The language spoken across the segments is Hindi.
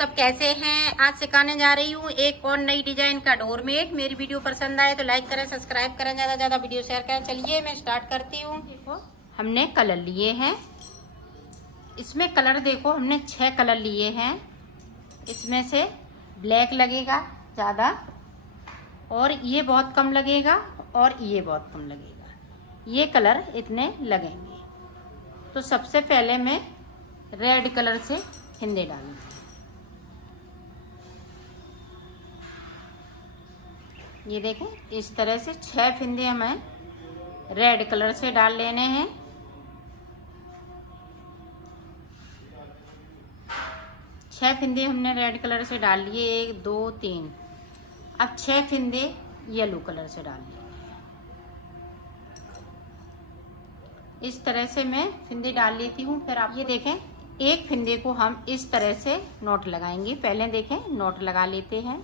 सब कैसे हैं। आज सिखाने जा रही हूँ एक और नई डिजाइन का डोरमेट। मेरी वीडियो पसंद आए तो लाइक करें, सब्सक्राइब करें, ज्यादा ज्यादा वीडियो शेयर करें। चलिए मैं स्टार्ट करती हूँ। देखो हमने कलर लिए हैं, इसमें कलर देखो हमने 6 कलर लिए हैं। इसमें से ब्लैक लगेगा ज्यादा और ये बहुत कम लगेगा और ये बहुत कम लगेगा। ये कलर इतने लगेंगे। तो सबसे पहले मैं रेड कलर से फिंदे डालूंगी। ये देखें इस तरह से 6 फिंदे हमें रेड कलर से डाल लेने हैं। छह फिंदे हमने रेड कलर से डाल लिए, 1 2 3। अब 6 फिंदे येलो कलर से डाल लिए। इस तरह से मैं फिंदे डाल लेती हूँ। फिर आप ये देखें एक फिंदे को हम इस तरह से नोट लगाएंगे। पहले देखें नोट लगा लेते हैं।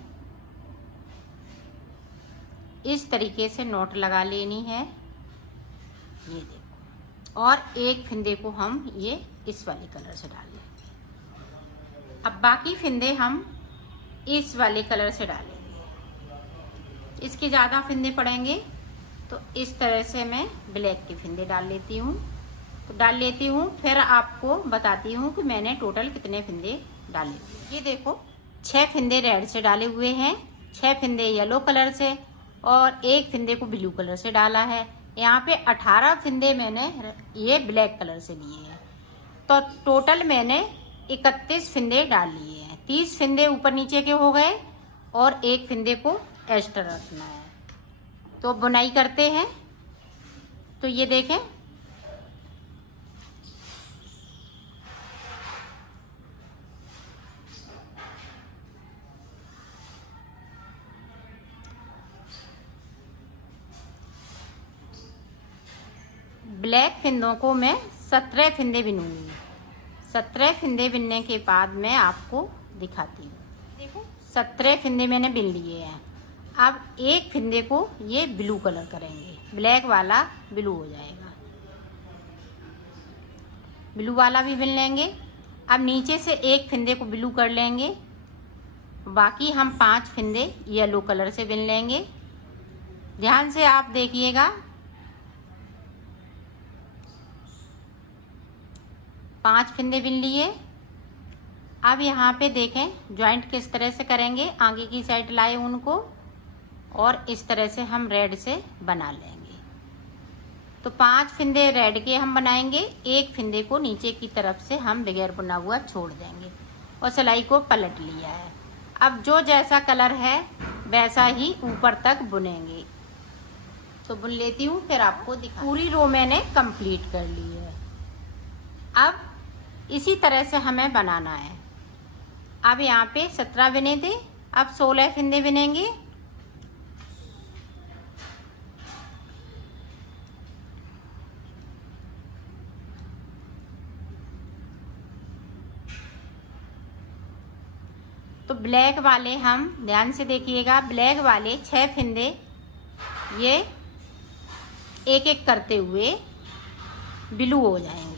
इस तरीके से नोट लगा लेनी है। ये देखो, और एक फिंदे को हम ये इस वाले कलर से डाल लेंगे। अब बाकी फिंदे हम इस वाले कलर से डालेंगे। इसके ज्यादा फिंदे पड़ेंगे तो इस तरह से मैं ब्लैक के फिंदे डाल लेती हूँ। तो डाल लेती हूँ, फिर आपको बताती हूँ कि मैंने टोटल कितने फिंदे डाले। ये देखो 6 फिंदे रेड से डाले हुए हैं, 6 फिंदे येलो कलर से और एक फिंदे को ब्लू कलर से डाला है। यहाँ पे 18 फिंदे मैंने ये ब्लैक कलर से लिए हैं। तो टोटल मैंने 31 फिंदे डाल लिए हैं। 30 फिंदे ऊपर नीचे के हो गए और एक फिंदे को एक्स्ट्रा रखना है। तो बुनाई करते हैं। तो ये देखें ब्लैक फिंदों को मैं 17 फिंदे बिनूंगी। 17 फिंदे बिनने के बाद मैं आपको दिखाती हूँ। देखो 17 फिंदे मैंने बिन लिए हैं। अब एक फिंदे को ये ब्लू कलर करेंगे, ब्लैक वाला ब्लू हो जाएगा। ब्लू वाला भी बिन लेंगे। अब नीचे से एक फिंदे को ब्लू कर लेंगे। बाकी हम 5 फिंदे येलो कलर से बिन लेंगे। ध्यान से आप देखिएगा। 5 फिंदे बिन लिए। अब यहाँ पे देखें जॉइंट किस तरह से करेंगे। आगे की साइड लाए उनको और इस तरह से हम रेड से बना लेंगे। तो 5 फिंदे रेड के हम बनाएंगे। एक फिंदे को नीचे की तरफ से हम बगैर बुना हुआ छोड़ देंगे और सिलाई को पलट लिया है। अब जो जैसा कलर है वैसा ही ऊपर तक बुनेंगे। तो बुन लेती हूँ, फिर आपको दिखा। पूरी रो मैंने कंप्लीट कर ली है। अब इसी तरह से हमें बनाना है। अब यहाँ पे 17 बिने थे, अब 16 फिंदे बिनेंगे। तो ब्लैक वाले हम ध्यान से देखिएगा, ब्लैक वाले 6 फिंदे ये एक एक करते हुए ब्लू हो जाएंगे।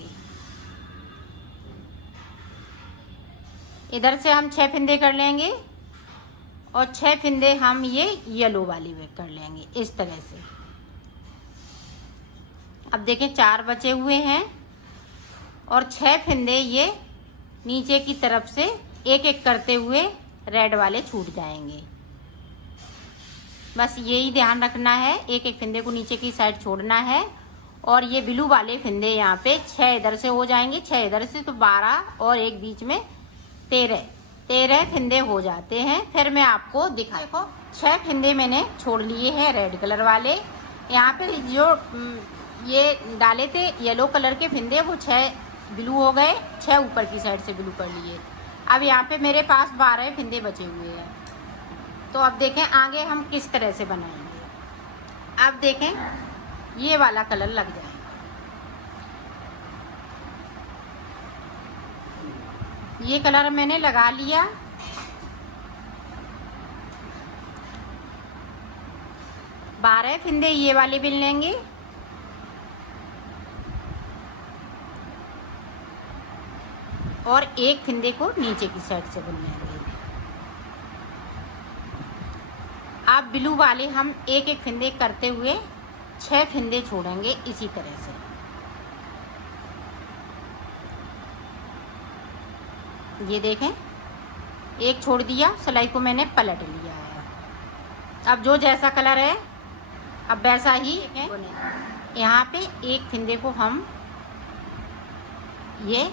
इधर से हम 6 फिंदे कर लेंगे और 6 फिंदे हम ये येलो वाली में कर लेंगे इस तरह से। अब देखें 4 बचे हुए हैं और 6 फिंदे ये नीचे की तरफ से एक एक करते हुए रेड वाले छूट जाएंगे। बस यही ध्यान रखना है, एक एक फिंदे को नीचे की साइड छोड़ना है। और ये ब्लू वाले फिंदे यहाँ पे 6 इधर से हो जाएंगे, 6 इधर से, तो 12 और एक बीच में 13 फिंदे हो जाते हैं। फिर मैं आपको दिखा। देखो 6 फिंदे मैंने छोड़ लिए हैं रेड कलर वाले। यहाँ पे जो ये डाले थे येलो कलर के फिंदे वो 6 ब्लू हो गए, 6 ऊपर की साइड से ब्लू कर लिए। अब यहाँ पे मेरे पास 12 फिंदे बचे हुए हैं। तो अब देखें आगे हम किस तरह से बनाएंगे। अब देखें ये वाला कलर लग जाएगा। ये कलर मैंने लगा लिया। बारह फिंदे ये वाले बिन लेंगे और एक फिंदे को नीचे की साइड से बुन लेंगे। आप ब्लू वाले हम एक एक फिंदे करते हुए 6 फिंदे छोड़ेंगे इसी तरह से। ये देखें, एक छोड़ दिया, सिलाई को मैंने पलट लिया है। अब जो जैसा कलर है अब वैसा ही यहाँ पे एक फिंदे को हम ये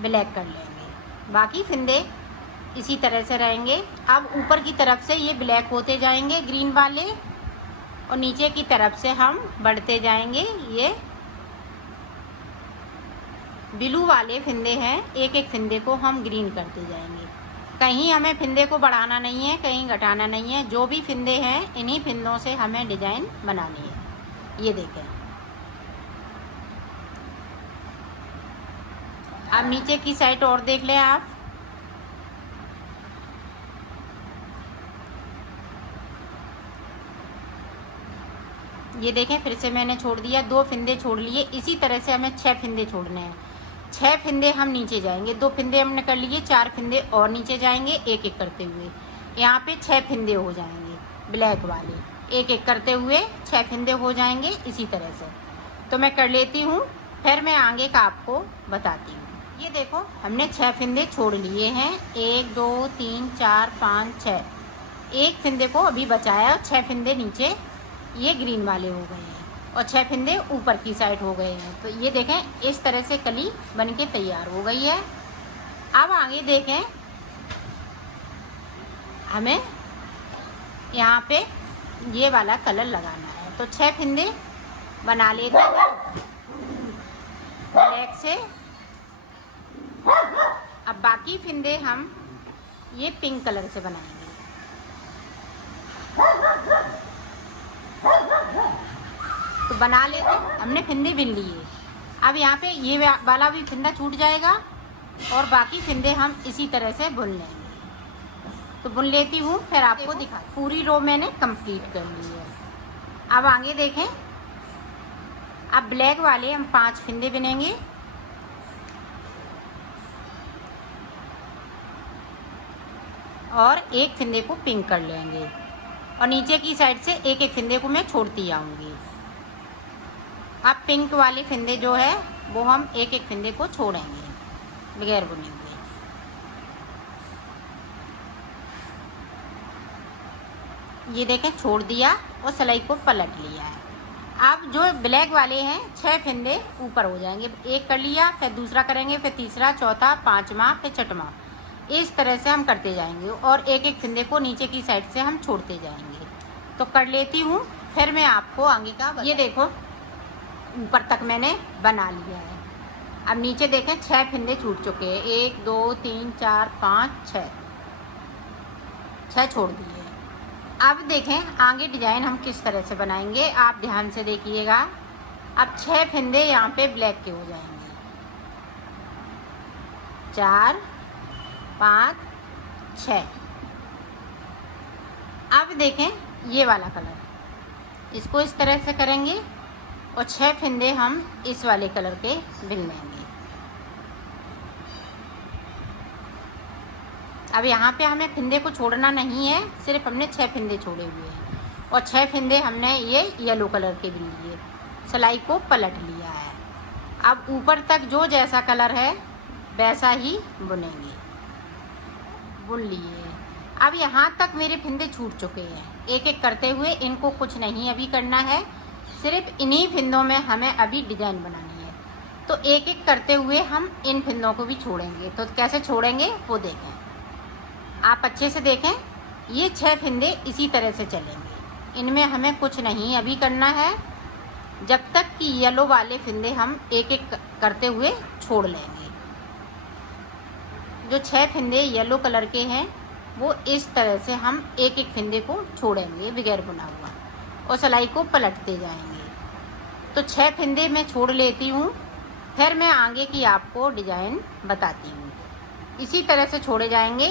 ब्लैक कर लेंगे, बाकी फिंदे इसी तरह से रहेंगे। अब ऊपर की तरफ से ये ब्लैक होते जाएंगे ग्रीन वाले, और नीचे की तरफ से हम बढ़ते जाएंगे। ये ब्लू वाले फिंदे हैं, एक एक फिंदे को हम ग्रीन करते जाएंगे। कहीं हमें फिंदे को बढ़ाना नहीं है, कहीं घटाना नहीं है। जो भी फिंदे हैं इन्हीं फिंदों से हमें डिजाइन बनानी है। ये देखें, अब नीचे की साइड और देख लें आप। ये देखें, फिर से मैंने छोड़ दिया, 2 फिंदे छोड़ लिए। इसी तरह से हमें 6 फिंदे छोड़ने हैं। 6 फिंदे हम नीचे जाएंगे, 2 फिंदे हमने कर लिए, 4 फिंदे और नीचे जाएंगे एक एक करते हुए। यहाँ पे 6 फिंदे हो जाएंगे ब्लैक वाले, एक एक करते हुए 6 फिंदे हो जाएंगे इसी तरह से। तो मैं कर लेती हूँ, फिर मैं आगे का आपको बताती हूँ। ये देखो, हमने 6 फिंदे छोड़ लिए हैं। 1 2 3 4 5 6, एक फिंदे को अभी बचाया और 6 फिंदे नीचे ये ग्रीन वाले हो गए हैं और 6 फिंदे ऊपर की साइड हो गए हैं। तो ये देखें, इस तरह से कली बनके तैयार हो गई है। अब आगे देखें, हमें यहाँ पे ये वाला कलर लगाना है। तो 6 फिंदे बना लेते हैं ब्लैक से। अब बाकी फिंदे हम ये पिंक कलर से बनाएंगे। तो बना लेते, हमने फिंदे बिन लिए। अब यहाँ पे ये वाला भी फिंदा छूट जाएगा और बाकी फिंदे हम इसी तरह से बुन लेंगे। तो बुन लेती हूँ, फिर आपको दिखा। पूरी रो मैंने कंप्लीट कर ली है। अब आगे देखें, अब ब्लैक वाले हम 5 फिंदे बिनेंगे। और एक फिंदे को पिंक कर लेंगे और नीचे की साइड से एक एक फिंदे को मैं छोड़ती आऊँगी। अब पिंक वाले फिंदे जो है वो हम एक एक फिंदे को छोड़ेंगे बगैर बुने हुए। ये देखें, छोड़ दिया और सिलाई को पलट लिया है। अब जो ब्लैक वाले हैं 6 फिंदे ऊपर हो जाएंगे। एक कर लिया, फिर दूसरा करेंगे, फिर तीसरा, चौथा, 5वां, फिर 6वां। इस तरह से हम करते जाएंगे और एक एक फिंदे को नीचे की साइड से हम छोड़ते जाएंगे। तो कर लेती हूँ, फिर मैं आपको आगे का। ये देखो, ऊपर तक मैंने बना लिया है। अब नीचे देखें, 6 फिंदे छूट चुके हैं। 1 2 3 4 5 6 छोड़ दिए। अब देखें आगे डिजाइन हम किस तरह से बनाएंगे, आप ध्यान से देखिएगा। अब 6 फिंदे यहाँ पे ब्लैक के हो जाएंगे। 4 5 6। अब देखें ये वाला कलर, इसको इस तरह से करेंगे और 6 फिंदे हम इस वाले कलर के बिन लेंगे। अब यहाँ पे हमें फिंदे को छोड़ना नहीं है, सिर्फ हमने 6 फिंदे छोड़े हुए हैं और 6 फिंदे हमने ये येलो कलर के बिन लिए। सिलाई को पलट लिया है। अब ऊपर तक जो जैसा कलर है वैसा ही बुनेंगे। बुन लिए। अब यहाँ तक मेरे फिंदे छूट चुके हैं। एक एक करते हुए, इनको कुछ नहीं अभी करना है, सिर्फ इन्हीं फिंदों में हमें अभी डिजाइन बनानी है। तो एक एक करते हुए हम इन फिंदों को भी छोड़ेंगे। तो कैसे छोड़ेंगे वो देखें, आप अच्छे से देखें। ये 6 फिंदे इसी तरह से चलेंगे, इनमें हमें कुछ नहीं अभी करना है, जब तक कि येलो वाले फिंदे हम एक एक करते हुए छोड़ लेंगे। जो 6 फिंदे येलो कलर के हैं वो इस तरह से हम एक एक फिंदे को छोड़ेंगे बगैर बुना हुआ और सिलाई को पलटते जाएंगे। तो 6 फिंदे मैं छोड़ लेती हूँ, फिर मैं आगे की आपको डिजाइन बताती हूँ। इसी तरह से छोड़े जाएंगे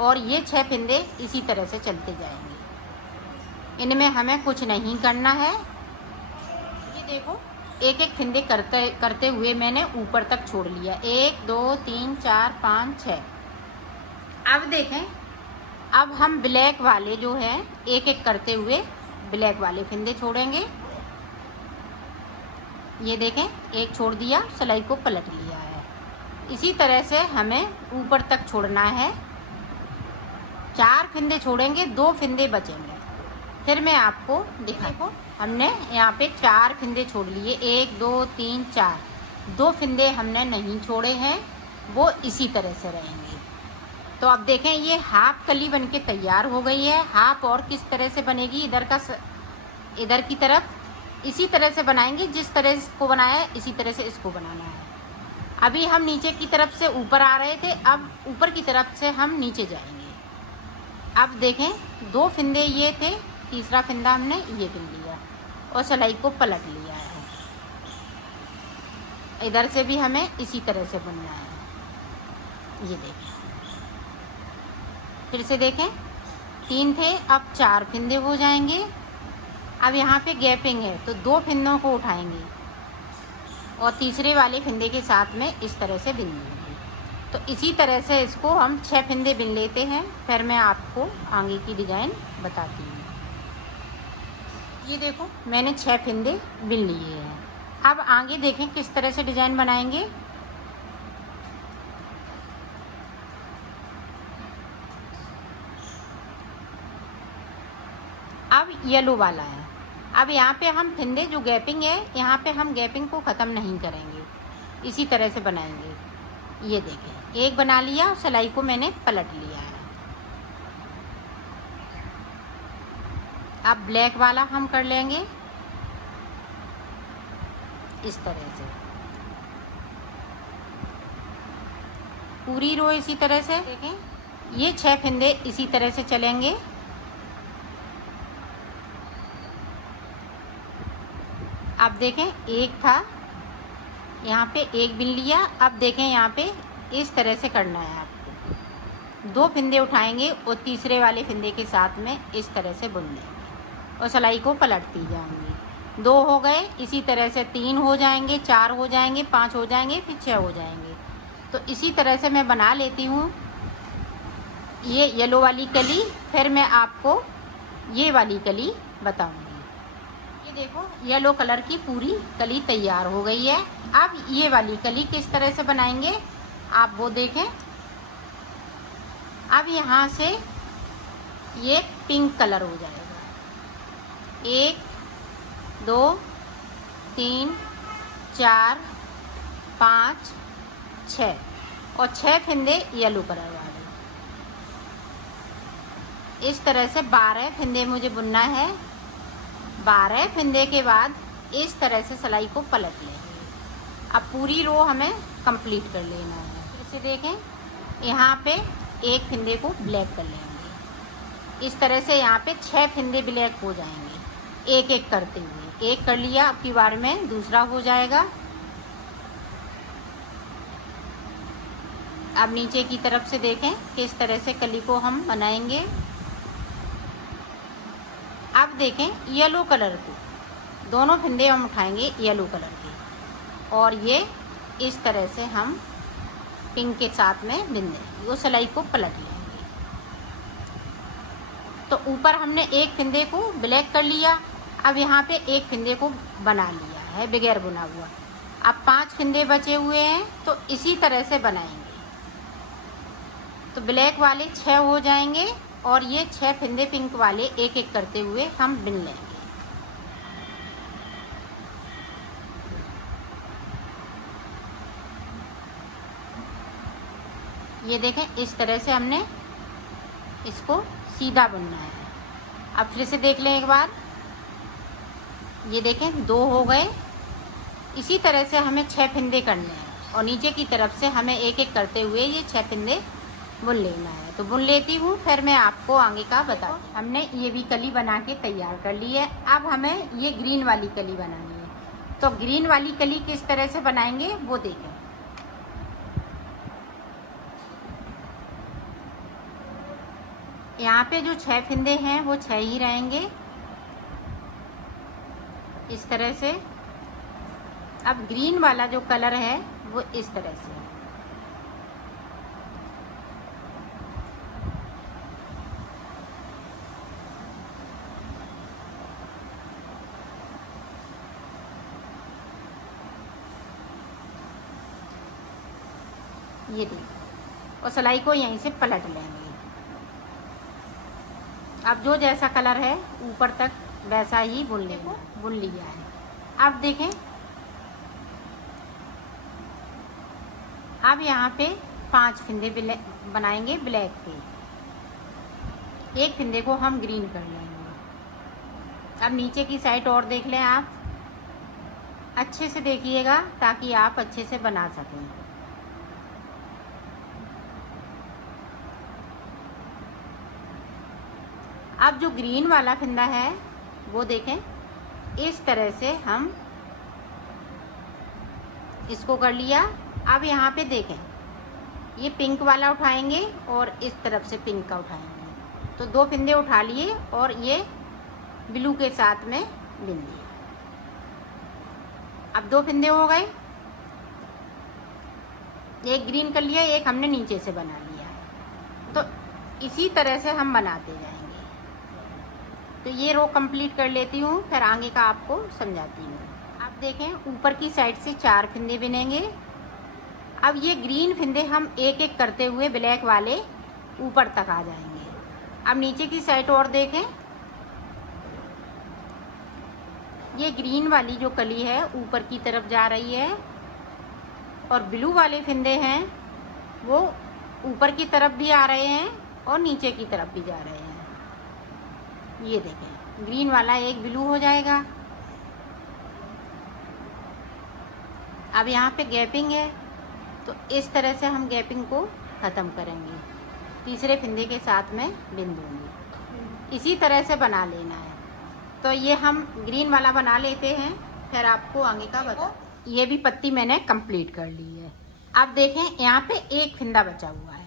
और ये 6 फिंदे इसी तरह से चलते जाएंगे, इनमें हमें कुछ नहीं करना है। ये देखो एक एक फिंदे करते करते हुए मैंने ऊपर तक छोड़ लिया। 1 2 3 4 5 6। अब देखें, अब हम ब्लैक वाले जो है एक एक करते हुए ब्लैक वाले फिंदे छोड़ेंगे। ये देखें, एक छोड़ दिया, सिलाई को पलट लिया है। इसी तरह से हमें ऊपर तक छोड़ना है। 4 फिंदे छोड़ेंगे, 2 फिंदे बचेंगे, फिर मैं आपको दिखाऊँ। हमने यहाँ पे 4 फिंदे छोड़ लिए, 1 2 3 4। 2 फिंदे हमने नहीं छोड़े हैं, वो इसी तरह से रहेंगे। तो अब देखें, ये हाफ कली बनके तैयार हो गई है। हाफ और किस तरह से बनेगी, इधर की तरफ इसी तरह से बनाएंगे, जिस तरह इसको बनाया है इसी तरह से इसको बनाना है। अभी हम नीचे की तरफ से ऊपर आ रहे थे, अब ऊपर की तरफ से हम नीचे जाएंगे। अब देखें, 2 फिंदे ये थे, तीसरा फिंदा हमने ये बिन लिया और सिलाई को पलट लिया है। इधर से भी हमें इसी तरह से बुनना है। ये देखें, फिर से देखें, 3 थे, अब 4 फिंदे हो जाएंगे। अब यहाँ पे गैपिंग है तो 2 फिंदों को उठाएंगे और तीसरे वाले फिंदे के साथ में इस तरह से बिन लेंगे। तो इसी तरह से इसको हम 6 फिंदे बिन लेते हैं, फिर मैं आपको आगे की डिज़ाइन बताती हूँ। ये देखो, मैंने 6 फिंदे बिन लिए हैं। अब आगे देखें किस तरह से डिज़ाइन बनाएंगे। अब येलो वाला है। अब यहाँ पे हम फिंदे जो गैपिंग है, यहाँ पे हम गैपिंग को ख़त्म नहीं करेंगे, इसी तरह से बनाएंगे। ये देखें, एक बना लिया, सिलाई को मैंने पलट लिया है। अब ब्लैक वाला हम कर लेंगे इस तरह से, पूरी रो इसी तरह से। देखें, ये 6 फिंदे इसी तरह से चलेंगे। अब देखें, एक था, यहाँ पे एक बिन लिया। अब देखें, यहाँ पे इस तरह से करना है आपको। 2 फिंदे उठाएंगे और तीसरे वाले फिंदे के साथ में इस तरह से बुन देंगे और सिलाई को पलटती जाएंगी। 2 हो गए, इसी तरह से 3 हो जाएंगे, 4 हो जाएंगे, 5 हो जाएंगे, फिर 6 हो जाएंगे। तो इसी तरह से मैं बना लेती हूँ ये येलो वाली कली, फिर मैं आपको ये वाली कली बताऊँगी। ये देखो, येलो कलर की पूरी कली तैयार हो गई है। अब ये वाली कली किस तरह से बनाएंगे आप वो देखें। अब यहाँ से ये पिंक कलर हो जाएगा। 1 2 3 4 5 6 और 6 फिंदे येलो कलर वाले। इस तरह से 12 फिंदे मुझे बुनना है। 12 फिंदे के बाद इस तरह से सिलाई को पलट लेंगे। अब पूरी रो हमें कंप्लीट कर लेना है। फिर से देखें, यहाँ पे एक फिंदे को ब्लैक कर लेंगे। इस तरह से यहाँ पे 6 फिंदे ब्लैक हो जाएंगे, एक एक करते हुए। एक कर लिया, अब की बार में दूसरा हो जाएगा। अब नीचे की तरफ से देखें किस तरह से कली को हम बनाएंगे। अब देखें, येलो कलर को दोनों फिंदे हम उठाएंगे येलो कलर के, और ये इस तरह से हम पिंक के साथ में बिन देंगे, वो सिलाई को पलट लेंगे। तो ऊपर हमने एक फिंदे को ब्लैक कर लिया। अब यहाँ पे एक फिंदे को बना लिया है बगैर बुना हुआ। अब 5 फिंदे बचे हुए हैं, तो इसी तरह से बनाएंगे। तो ब्लैक वाले 6 हो जाएंगे और ये 6 फिंदे पिंक वाले एक एक करते हुए हम बिन लेंगे। ये देखें, इस तरह से हमने इसको सीधा बुनना है। अब फिर से देख लें एक बार। ये देखें, 2 हो गए। इसी तरह से हमें 6 फिंदे करने हैं और नीचे की तरफ से हमें एक एक करते हुए ये 6 फिंदे बुन लेना है। तो बुन लेती हूँ, फिर मैं आपको आगे का बताऊँ। हमने ये भी कली बना के तैयार कर ली है। अब हमें ये ग्रीन वाली कली बनानी है। तो ग्रीन वाली कली किस तरह से बनाएंगे वो देखें। यहाँ पे जो 6 फिंदे हैं वो 6 ही रहेंगे। इस तरह से अब ग्रीन वाला जो कलर है वो इस तरह से है। ये देखिए, और सिलाई को यहीं से पलट लेंगे। अब जो जैसा कलर है ऊपर तक वैसा ही बुन लिया है। अब देखें, अब यहाँ पे 5 फिंदे बनाएंगे ब्लैक पे। एक फिंदे को हम ग्रीन कर लेंगे। अब नीचे की साइड और देख लें, आप अच्छे से देखिएगा ताकि आप अच्छे से बना सकें। अब जो ग्रीन वाला फंदा है वो देखें, इस तरह से हम इसको कर लिया। अब यहाँ पे देखें, ये पिंक वाला उठाएंगे और इस तरफ से पिंक का उठाएंगे। तो 2 फंदे उठा लिए और ये ब्लू के साथ में बिन दिया। अब 2 फंदे हो गए, एक ग्रीन कर लिया, एक हमने नीचे से बना लिया। तो इसी तरह से हम बनाते जाएंगे। तो ये रो कंप्लीट कर लेती हूँ, फिर आगे का आपको समझाती हूँ। आप देखें, ऊपर की साइड से 4 फंदे बिनेंगे। अब ये ग्रीन फंदे हम एक एक करते हुए ब्लैक वाले ऊपर तक आ जाएंगे। अब नीचे की साइड और देखें, ये ग्रीन वाली जो कली है ऊपर की तरफ जा रही है और ब्लू वाले फंदे हैं वो ऊपर की तरफ भी आ रहे हैं और नीचे की तरफ भी जा रहे हैं। ये देखें, ग्रीन वाला एक ब्लू हो जाएगा। अब यहाँ पे गैपिंग है, तो इस तरह से हम गैपिंग को ख़त्म करेंगे। तीसरे फंदे के साथ में बिन दूंगी। इसी तरह से बना लेना है। तो ये हम ग्रीन वाला बना लेते हैं, फिर आपको आगे का बता। ये भी पत्ती मैंने कंप्लीट कर ली है। अब देखें, यहाँ पे एक फंदा बचा हुआ है।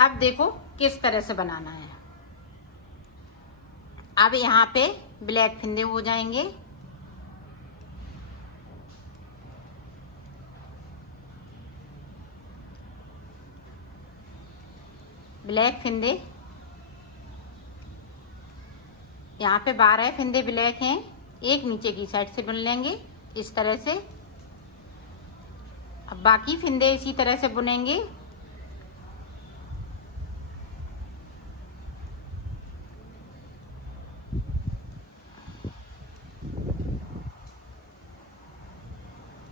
अब देखो किस तरह से बनाना है। अब यहाँ पे ब्लैक फंदे हो जाएंगे। ब्लैक फंदे यहाँ पे 12 फंदे ब्लैक हैं, एक नीचे की साइड से बुन लेंगे इस तरह से। अब बाकी फंदे इसी तरह से बुनेंगे।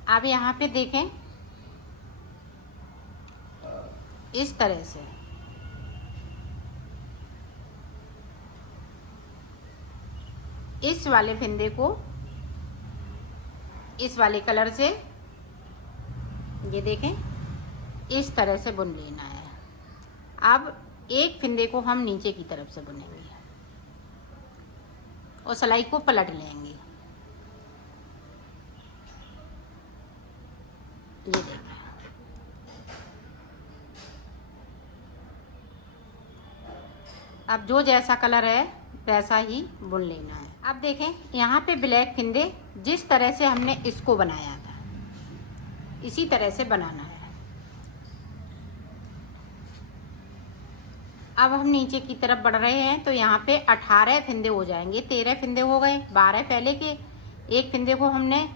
अब यहाँ पे देखें, इस तरह से इस वाले फंदे को इस वाले कलर से, ये देखें, इस तरह से बुन लेना है। अब एक फंदे को हम नीचे की तरफ से बुनेंगे और सिलाई को पलट लेंगे। ये देखें, अब जो जैसा कलर है वैसा ही बुन लेना है। अब देखें, यहाँ पे ब्लैक फंदे जिस तरह से हमने इसको बनाया था इसी तरह से बनाना है। अब हम नीचे की तरफ बढ़ रहे हैं, तो यहाँ पे 18 फंदे हो जाएंगे। 13 फंदे हो गए, 12 पहले के, एक फंदे को हमने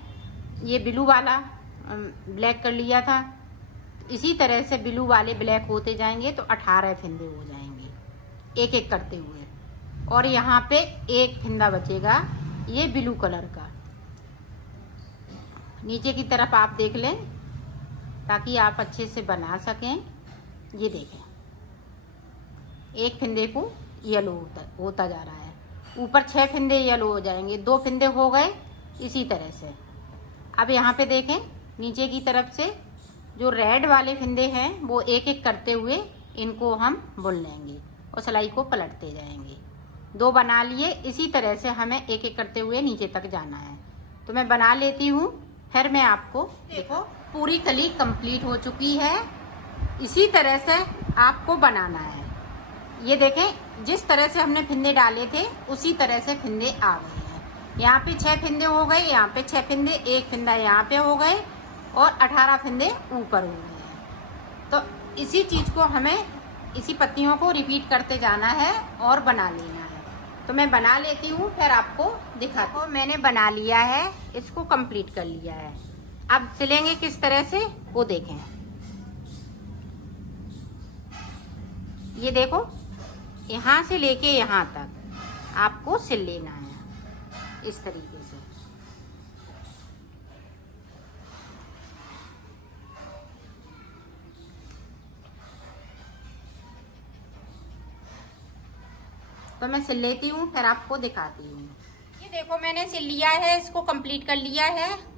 ये ब्लू वाला ब्लैक कर लिया था। इसी तरह से ब्लू वाले ब्लैक होते जाएंगे, तो 18 फंदे हो जाएंगे एक एक करते हुए। और यहाँ पे एक फंदा बचेगा ये ब्लू कलर का। नीचे की तरफ आप देख लें ताकि आप अच्छे से बना सकें। ये देखें, एक फंदे को येलो होता जा रहा है, ऊपर 6 फंदे येलो हो जाएंगे, 2 फंदे हो गए इसी तरह से। अब यहाँ पे देखें, नीचे की तरफ से जो रेड वाले फंदे हैं वो एक एक करते हुए इनको हम बुन लेंगे और सिलाई को पलटते जाएंगे। 2 बना लिए, इसी तरह से हमें एक एक करते हुए नीचे तक जाना है। तो मैं बना लेती हूँ, फिर मैं आपको देखो पूरी कली कंप्लीट हो चुकी है। इसी तरह से आपको बनाना है। ये देखें, जिस तरह से हमने फंदे डाले थे उसी तरह से फंदे आ गए हैं। यहाँ पे 6 फिंदे हो गए, यहाँ पे 6 फिंदे, एक फिंदा यहाँ पे हो गए और 18 फिंदे ऊपर हो गए हैं। तो इसी चीज़ को हमें, इसी पत्तियों को रिपीट करते जाना है और बना लेना है। तो मैं बना लेती हूँ, फिर आपको दिखाती हूँ। मैंने बना लिया है, इसको कंप्लीट कर लिया है। अब सिलेंगे किस तरह से वो देखें। ये देखो, यहाँ से लेके यहाँ तक आपको सिल लेना है इस तरीके से। तो मैं सिल लेती हूँ, फिर आपको दिखाती हूँ। ये देखो मैंने सिल लिया है, इसको कंप्लीट कर लिया है।